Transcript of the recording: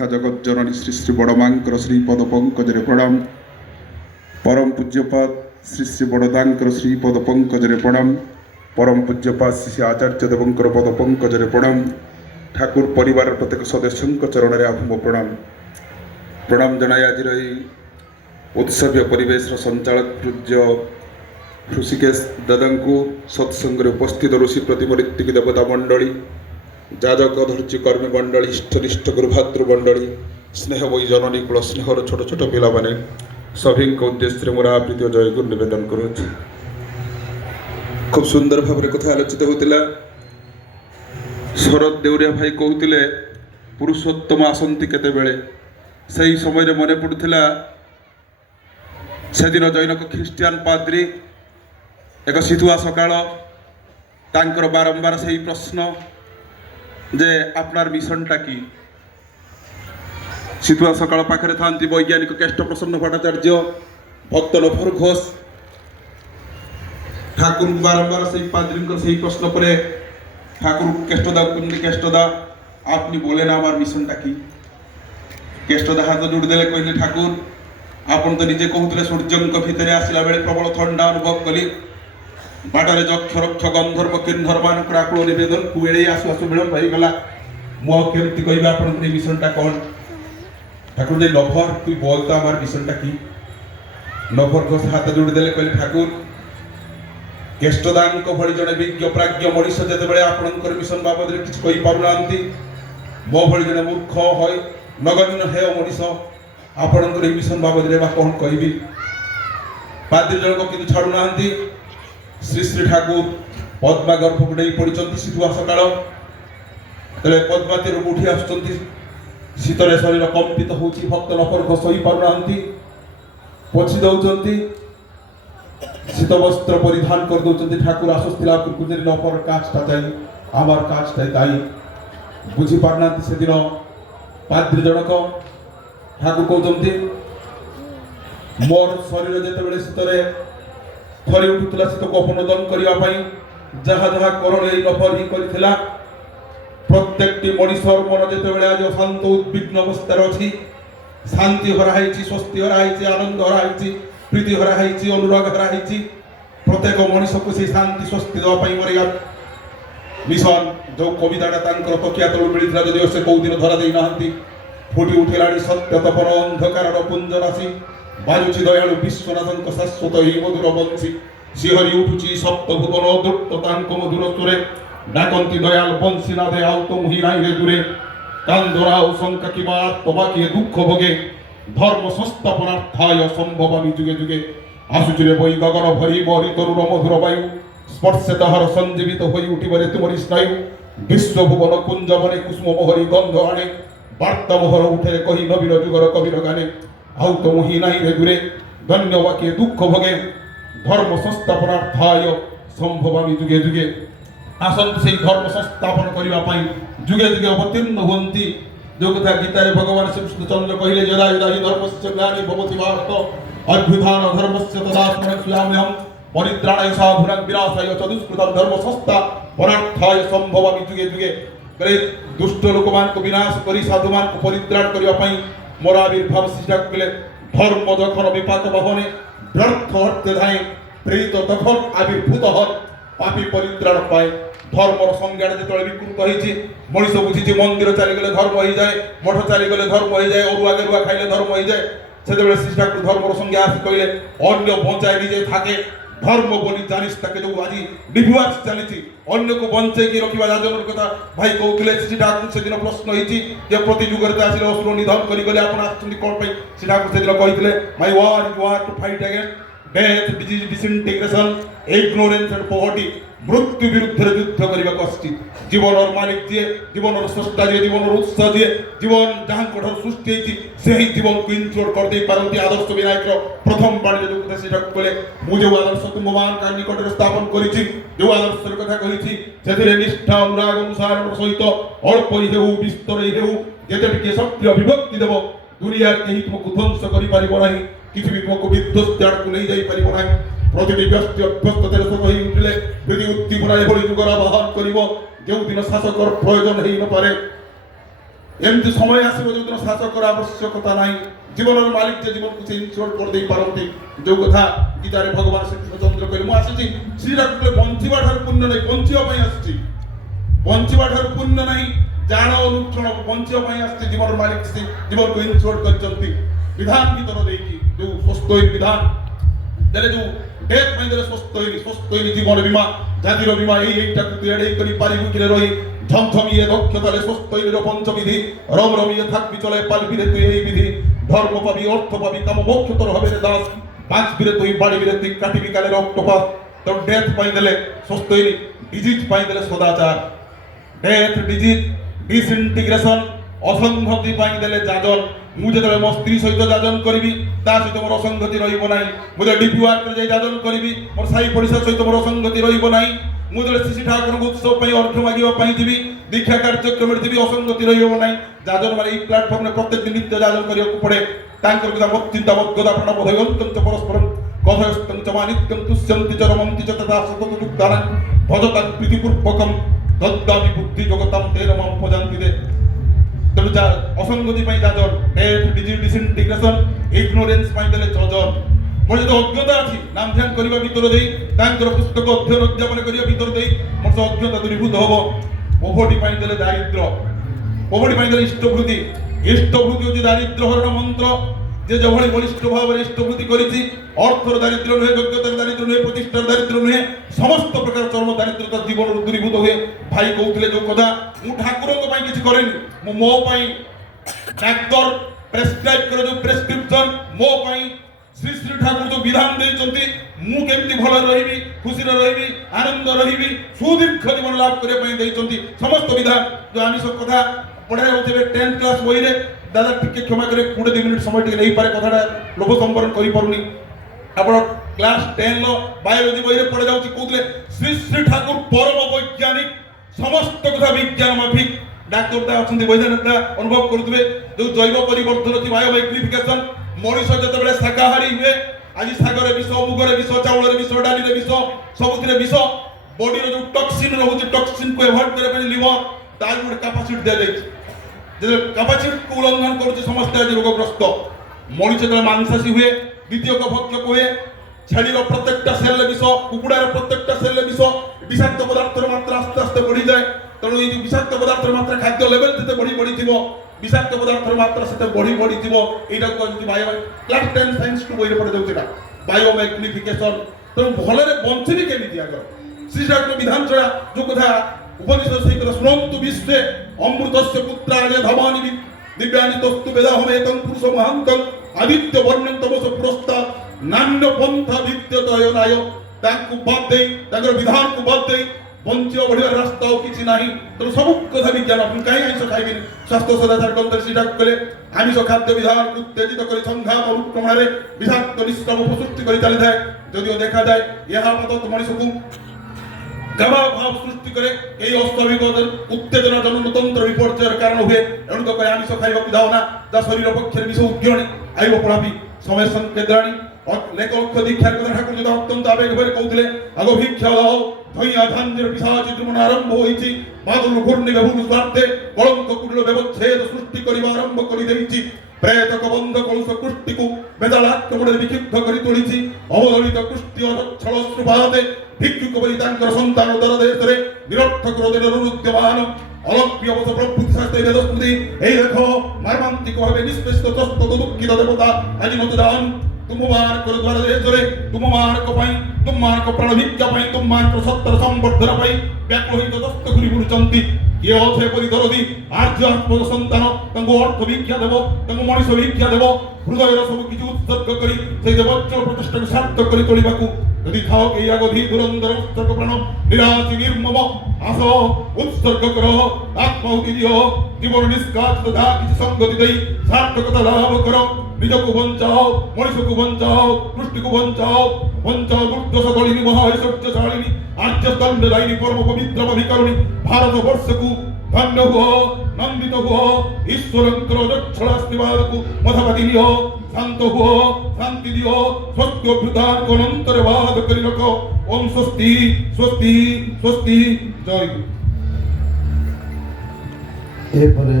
आराध्या जगत जननी श्री श्री बड़मांकर श्रीपद पंकजरे प्रणाम। परम पूज्यपाद श्री श्री बड़दांकर श्रीपद पंकजरे प्रणाम। परम पूज्यपाद श्री श्री आचार्य देवंकर पद पंकजरे प्रणाम। ठाकुर परिवार प्रत्येक सदस्यों चरण में आभूम प्रणाम। प्रणाम जनाई आज उत्सव्य परिवेश संचालक पूज्य ऋषिकेश दादा को सत्संग उपस्थित ऋषि प्रतिम ऋत्विक देवता मंडली जाजक धर्ची कर्मी मंडली इष्टनिष्ठ गुरुभातृ मंडली स्नेह वही जननी कूल स्नेहर छोट छोट पिला माने सभी उद्देश्य मोर प्रीति जय गुरु निवेदन करुच्छी। खूब सुंदर भाव कथा आलोचित होता। शरद देउरिया भाई कहते पुरुषोत्तम आसंती केते बेले सही समय मन पड़ुला से दिन जैनक ख्रीष्टियान पाद्री एक शीतुआ सकाळ तांकर बारंबार से प्रश्न जे आपनार मिशनटा कि शीतुआ सकाळ पाखे था वैज्ञानिक केष्ट प्रसन्न भट्टाचार्य भक्त नफर घोष ठाकुर बारंबार से पाद्री से प्रश्न पर ठाकुर केष्टदा आपनी बोले ना हमार मिशनटा कि केष्टदा हाथ जोड़देले कहले ठाकुर आपन तो निजे कहते सूर्य भितर आसला बेले प्रबल ठंडा अनुभव कली बाटरे जक्ष रक्ष गंधर्व किन्नर मान आकुल निवेदन कुएड़े आसु आसु विलम्ब होगला मुझे कह आप मिशनटा कौन ठाकुर जे नफर तु बोल तो आमार मिशनटा कि नफर घोष हाथ जोड़देले कहले ठाकुर केष्टदान भली जड़े विज्ञ प्राज्ञ मनीष जिते आपणकर मिशन बाबद किसी कही पारना मो भली जड़े मूर्ख है नगण्य हे मनीष आपणकर मिशन बाबद कौन कहि पाद्री जनक कि छाड़ूना श्री श्री ठाकुर पद्मा गर्भ गुड़े पड़ी शीतुआ सकाळ पद्मा तीर उठी आसुँच शीतरे शरीर कंपित हो भक्त नफर घोष हो पारना पोछि दौरान शीत वस्त्र परिधान कर दौरान ठाकुर आसुला नफर काचटा चाहिए आमार काचटा दायी बुझी पारना से दिन पाद्री जनक ठाकुर कहते मोर शरीर जिते शीतरे थरी उठुला शीत को अपनोदन करने जहाँ जहाँ करण यही नफर ही करथिला प्रत्येक मनीषर मन जिते आज शांत उद्विग्न अवस्था अच्छी शांति हराई स्वस्ति हराई आनंद हराई प्रीति हराई अनुराग हराई प्रत्येक मनीष को से शांति स्वस्ति देवाई मोर मिशन जो कविता तकिया तलू मिलता जदिव से कौ दिन धरा दे ना फुटी उठेला सत्य तपन अंधकार पुंज राशि बाजुची दयालु विश्वनाथन शाश्वत ही मधुर बंशी शिहरी उठुची सप्त भुवन दुर्ततांक मधुर सुरे डाकंती दयाल बंशी नादे आउ तुम ही नाई रे दूरे कांदराउ शंका की बात तबाकी दुख भोगे धर्म संस्थापनार्थाय संभवामि जुगे जुगे आसुचिरे बई गगन भरी बहरी तरुण मधुर वायु स्पर्शे तहार संजीवित होई उठिबरे तुमरी स्नायु विश्व भुवन कुंज बने कुसुम मोहरी गंध आणे वार्ता मोहर उठे कही नवीन जुगर कबीर गाने आउ तो ही नाई रे दूरे धन्य वाक्य दुख भोगे धर्म संस्थापनार्थाय संभवामि जुगे जुगे आसंत से धर्म संस्थापन करने जुगे जुगे अवतीर्ण होती जो कथा गीता भगवान श्रीकृष्णचंद्र कहले यदा यदा हि धर्मस्य ग्लानि भवति भारत अभ्युत्थान धर्मस्य तदात्मनं स्याम्यहं परित्राणाय साधूनां विनाशाय च दुष्कृतं धर्म संस्थापनार्थाय संभवामि जुगे जुगे करे दुष्ट लोक मान को विनाश करी साधु मान को परित्राण करने मोर आविर्भाव सृष्टा कले धर्म जखन विपाक बहने व्यर्थ हर्ते धाए प्रेरित तखन आविर्भूत हर पापी परित्राण पाए धर्मर संज्ञान जो विकृत होती मनीष बुझी मंदिर चलीगले धर्म हो जाए मठ चलीगले धर्म हो जाए अरुआ गेरुआ खाइले धर्म हो जाए से श्री ठाकुर धर्मर संज्ञा आस कहले अन्य बंचाई निजे थाके धर्म बोली जानिस ताके जो आज डिभुआस चली अन्य को बंचेकी रखा राजन कथा भाई कहते श्री ठाकुर से दिन प्रश्न होती प्रति जुगर आसिले असुर निधन करगले आप कौन श्री ठाकुर से दिन कहते my war is war to fight against death disease disintegration ignorance and poverty मृत्यु विरुद्ध युद्ध करने कष्टी जीवन और मालिक जी जीवन और स्रष्टा जी जीवन और उत्स जी जीवन जहाँ सृष्टि से ही जीवन को इंश्योर कर दे पारती आदर्श विनायक प्रथम बाणी जो कथा से कहले मुझे आदर्श तुम मान का निकट स्थापन करी जो आदर्श कथा कही से निष्ठा अनुराग अनुसार सहित अल्प ही हेउ विस्तर ही हेउ जेते टिके शक्ति अभिव्यक्ति देव दुनिया के तुमको ध्वंस कर पारिब नहीं किसी भी तुमको विध्वस्त आड़ को नहीं जाई पारिब नहीं प्रतिटी व्यक्ति अभ्यस्ततार सहित ही उठिले यदि उद्दीपना एभली जुगर आह्वान करिब जो दिन शासकर प्रयोजन हो न पारे एमती समय आसो जो शासकर आवश्यकता ना जीवन मालिक जे जीवन को इनश्योर कर दे पारती जो कथा गीतारे भगवान श्रीकृष्णचंद्र कहे मु आसी श्रीराम बंचिबा ठार पुण्य नहीं बंचिबा पई आसी बंचिबा ठार पुण्य नहीं जान अनुक्षण बंचिबा पई आसी जीवन मालिक से जीवन को इनश्योर करचंती विधान भीतर देकी जो स्वस्थ विधान देले जो डेथ पई देले स्वस्थ जीवन बीमा जातिर बीमा एटा को एडे करी पारिबु किरे रही झमझमिए दक्षताले स्वस्थ पंचविधि रम रमिए थाकबि चले पालबिरे तुई এই বিধি ধর্ম পাবি অর্থ পাবি কাম মোক্ষ তোর হবে রে দাস বাঁচবিরে তুই বাড়িবিরে তুই কাটিবি কালের অক্টোপাস তোর ডেথ পাই দেলে সুস্থ হইনি ডিজিজ পাই দেলে সদাচার ডেথ ডিজিজ ডিসইন্টিগ্রেশন অসংহতি পাই দেলে যাজন মু যেতবে মো স্ত্রী সহিত যাজন করিবি তা সহিত মোর অসংগতি রহিব নাই মু যে ডিপি ওয়ার্করে যাই যাজন করিবি মোর সাই পরিষদ সহিত মোর অসংগতি রহিব নাই মু যে শ্রী ঠাকুর উৎসব পাই অর্ঘ্য মাগিবা পাই দিবি দীক্ষা কার্যক্রম দিবি অসংগতি রহিব নাই যাজন মানে এই প্ল্যাটফর্মে প্রত্যেক দিন নিত্য যাজন করিବାକୁ পড়ে তাঙ্কর কথা চিন্তা মগ্গতা প্রাণ বোধয়ন্তম চ পরস্পরম কথয়স্তম চ মানিত্যম তুষ্যন্তি চ রমন্তি চ তথা সতত যুক্তানাং ভজতাং প্রীতিপূর্বকম দদ্দামি বুদ্ধি জগতাম তেন মাম ভজন্তি দে তেণু অসংগতি পাই যাজন ডেথ ডিসইন্টিগ্রেশন ইগনোরেন্স পাই দেলে যজন মোর যদি অজ্ঞতা আছে নাম ধ্যান করিবা ভিতর দেই তাঙ্কর পুস্তক অধ্যয়ন অধ্যাপন করিবা ভিতর দেই মোর অজ্ঞতা দূরীভূত হব ওভটি পাই দেলে দারিদ্র ওভটি পাই দেলে ইষ্টভূতি হচ্ছে দারিদ্র হরণ মন্ত্র যে যেভাবে বলিষ্ঠ ভাবে ইষ্টভূতি করেছি অর্থর দারিদ্র নহে যোগ্যতার দারিদ্র নহে প্রতিষ্ঠার দারিদ্র নহে সমস্ত প্রকার চর্ম দারিদ্রতা জীবন দূরীভূত হয়ে ভাই কৌলে যে কথা মু ঠাকুরଙ୍କ ପାଇଁ କିଛି করেনি মু ମୋ ପାଇଁ ডাক্তার প্রেসক্রাইব করে যে প্রেসক্রিপশন ମୋ ପାଇଁ শ্রী শ্রী ঠাকুর जो विधान देइचंती मु केमती भल रहिबी खुशी रहिबी आनंद रहिबी सुदीर्घ जीवन लाभ करे पई देइचंती समस्त विधान जो आमिष कथा पढ़ाई होते 10th क्लास बही रे दादा टिके क्षमा करे 20 मिनिट समय टिके नहीं पारे कथाटा लोभ संवरण करि पारुनी आपण क्लास 10 लो बायोलॉजी बही रे पढ़ा जाउची कोतले श्री श्री ठाकुर परम वैज्ञानिक समस्त कथा विज्ञान माफिक डाक्टर दा अछंती वैज्ञानिक दा अनुभव करथबे जो जैव परिवर्तन अछि बायो मैग्निफिकेशन मनुष्य जतबेले शाकाहारी हुए आज सागरे विष मुगरे विष चाउलरे विष डालीरे विष सबुथिरे विष बॉडी रो जो टॉक्सिन रहउची टॉक्सिन को अवॉइड करे पय लिवर तार गुड कैपेसिटी दे दै जे कैपेसिटी को उल्लंघन करूची समस्त आज रोगग्रस्त मनुष्य जतबेले मांसाशी हुए द्वितीय भक्ष्य हुए छेली रो प्रत्येकटा सेल विष कुकुडा रो प्रत्येकटा सेल विष विषाक्त पदार्थर मात्रा आस्ते आस्ते बढ़ी जाए तेणु ये विषाक्त पदार्थर मात्रा खाद्य लेवल जते बढ़ी बढ़ी थिबो विषाक्त पदार्थर मात्रा से बढ़ी बढ़ी थिबो एटा कहति बायो क्लास 10 साइंस टू बहिरे पढे जाउछिटा बायो मैग्निफिकेशन तेणु भलरे बंचिबी केमिति आगर श्री ठाकुर विधान छड़ा जो कथा उपनिषद से कथा सुनंतु विश्वे अमृतस्य पुत्राय धमानि दिव्यानि तस्तु वेदाहमेतं पुरुष महान्तं आदित्य वर्णं तमस पुरस्ता नान्य पंथा विद्यतयनाय ताकु बात दे ताकर विधान को बात दे बंचियो बढ़िया रास्ता किछि नाही तो सब कथा विज्ञान अपन काई आइस खाइबिन स्वास्थ्य सदाचार डॉक्टर सीधा कले आमिष खाद्य विधान उत्तेजित करी संघात अनुक्रमण रे विषाक्त निष्काम सृष्टि करी चली थाए जदिओ देखा जाए यहा पद मनुष्य को गवा भाव सृष्टि करे एई अस्थाविक उत्तेजना जनतंत्र विपर्जयर कारण हुए एणु तो कहे आमिष खाइबा को जाओ ना जा शरीर पक्षे विष उद्यणी आइबो पड़ाबी समय संकेद्राणी लेख लक्ष दीक्षार कथा ठाकुर जो अत्यंत आवेग भरे कहउतले आगो भिक्षा दाओ धैया धान्यर पिशाच द्रुमण आरंभ होईची बादल घूर्णि बेहुन स्वार्थे कलंक कुटिल व्यवच्छेद सृष्टि करिबा आरंभ करि देईची प्रेत कबंध कलुष कृष्टि को बेदालाक्रमण विक्षिप्त करि तोलिची अवदलित कृष्टि अदक्षल श्रुभाते भिक्षुक बलि तांकर संतान दर देशरे निरर्थक हृदय रुद्यमान अलक्ष्य अवस प्रभुति शास्त्रे वेदस्मृति এই দেখো মর্মান্তিক ভাবে নিষ্পেষিত ত্রস্ত দুঃখিত দেবতা আজি মত দান तुम मान कर द्वार देशरे तुम मान को पाई तुम मान को प्राण भिक्षा पाई तुम मान को सत्तर संवर्धन पाई व्याकुलित दस्त गुरी बुरुचंती ये अथे परिधरदी आर्य आत्मज संतान तंगो अर्थ भिक्षा देबो तंगो मनुष्य भिक्षा देबो हृदय रो सब किछु उत्सर्ग करी से देवचल प्रतिष्ठा सार्थक करी तोलिबाकू यदि खाओ के यागधि दुरंदर उत्सर्ग प्राण निराशि निर्मम आसो उत्सर्ग करो आत्माहुति दियो जीवन निष्काच तथा किछि संगति देई सार्थकता लाभ करो निज को बचाओ मनुष्य को बचाओ सृष्टि को बचाओ बचाओ दुर्दश दलिनी महाशक्तिशालिनी आर्य स्तंभदायिनी परम पवित्र अभिकरुणी भारत वर्ष को धन्य हुओ नंदित हुओ ईश्वरंकर दक्षिणास्तिवाद को मधपति लियो शांत हुओ शांति दियो स्वस्त्योभ्युतान को अनंतर वाद करि रखो ओम स्वस्ति स्वस्ति स्वस्ति जय। ए परे